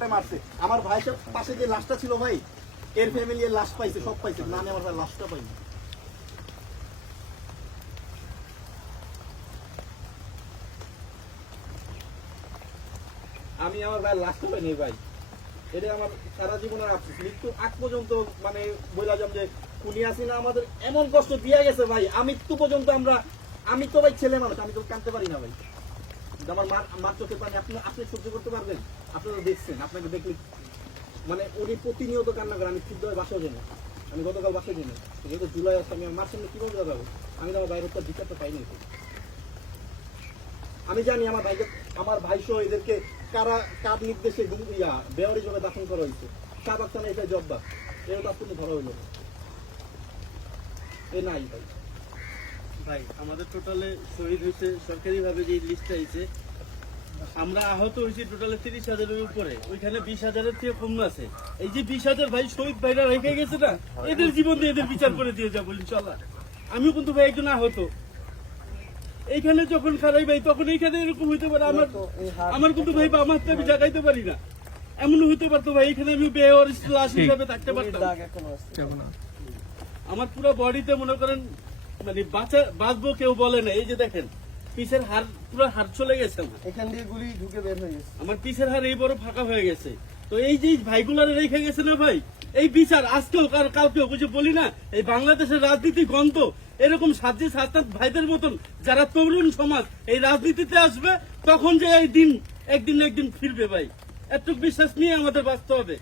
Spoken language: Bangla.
স্পটে মারছে। আমার ভাইয়ের পাশে যে লাশটা ছিল ভাই, এর ফ্যামিলি এর লাশ পাইছে, সব পাইছে, না আমি আমার ভাই লাশটা পাইনি। আমি আমার ভাই লাশটা পাইনি ভাই, এটা আমার সারা জীবনের আফসোস। মৃত্যু আগ পর্যন্ত মানে বললাম যে কুনি আসিনা আমাদের এমন কষ্ট দিয়ে গেছে ভাই, আমৃত্যু পর্যন্ত আমি তো ভাই ছেলে মানুষ, আমি তো কাঁদতে পারি না ভাই। আমার মার চোখে পানি আপনি সহ্য করতে পারবেন? আপনারা দেখছেন, আপনাকে দেখলে মানে উনি প্রতিনিয়ত কান্না করে। আমি ক্ষুদ্র বাসাও যাই না, আমি গতকাল বাসায় যাই না, যেহেতু জুলাই আসছে, আমি মার সামনে কিভাবে যাবো? আমি তো আমার বাইরের তো বিচারটা পাইনি। আমি জানি আমার ভাই সহ এদেরকে কার নির্দেশে বেওয়ারি জবে দাফন করা হয়েছে। শাহবাগ থানা এটা জব্বা, এর দাফন ধরা হইল না। এ নাই ভাই, ভাই আমাদের টোটালে শহীদ হয়েছে সরকারি ভাবে যে লিস্টটা হয়েছে, আমরা আহত হয়েছি টোটালে 30,000-এর উপরে, ওইখানে 20,000-এর থেকে কম আছে। এই যে 20,000 ভাই শহীদ ভাইরা রেখে গেছে না, এদের জীবন দিয়ে এদের বিচার করে দিয়ে যাবো ইনশাল্লাহ। আমিও কিন্তু ভাই একজন আহত, এইখানে যখন খারাই ভাই তখন এইখানে এরকম হইতে পারে। আমার কিন্তু ভাই বাম হাতটা আমি জাগাইতে পারি না, এমন হইতে পারতো ভাই এখানে আমি বেওয়ারিশ লাশ হিসাবে থাকতে পারতাম। আমার পুরো বডিতে মনে করেন মানে বাঁচবো কেউ বলে না। এই যে দেখেন পিছের হাড়, পুরো হাড় চলে গেছে আমার, এখান দিয়ে গুলি ঢুকে বের হয়ে গেছে। আমার পিছের হাড় এই বড় ফাঁকা হয়ে গেছে। তো এই যে ভাইগুলার রেখে গেছে না ভাই, এই বিচার আজকেও কালকেও কিছু বলি না, এই বাংলাদেশের রাজনীতি গন্ত এরকম সাত ভাইদের মতন যারা তরুণ সমাজ এই রাজনীতিতে আসবে, তখন যে এই দিন একদিন ফিরবে ভাই, এত বিশ্বাস নিয়ে আমাদের বাঁচতে হবে।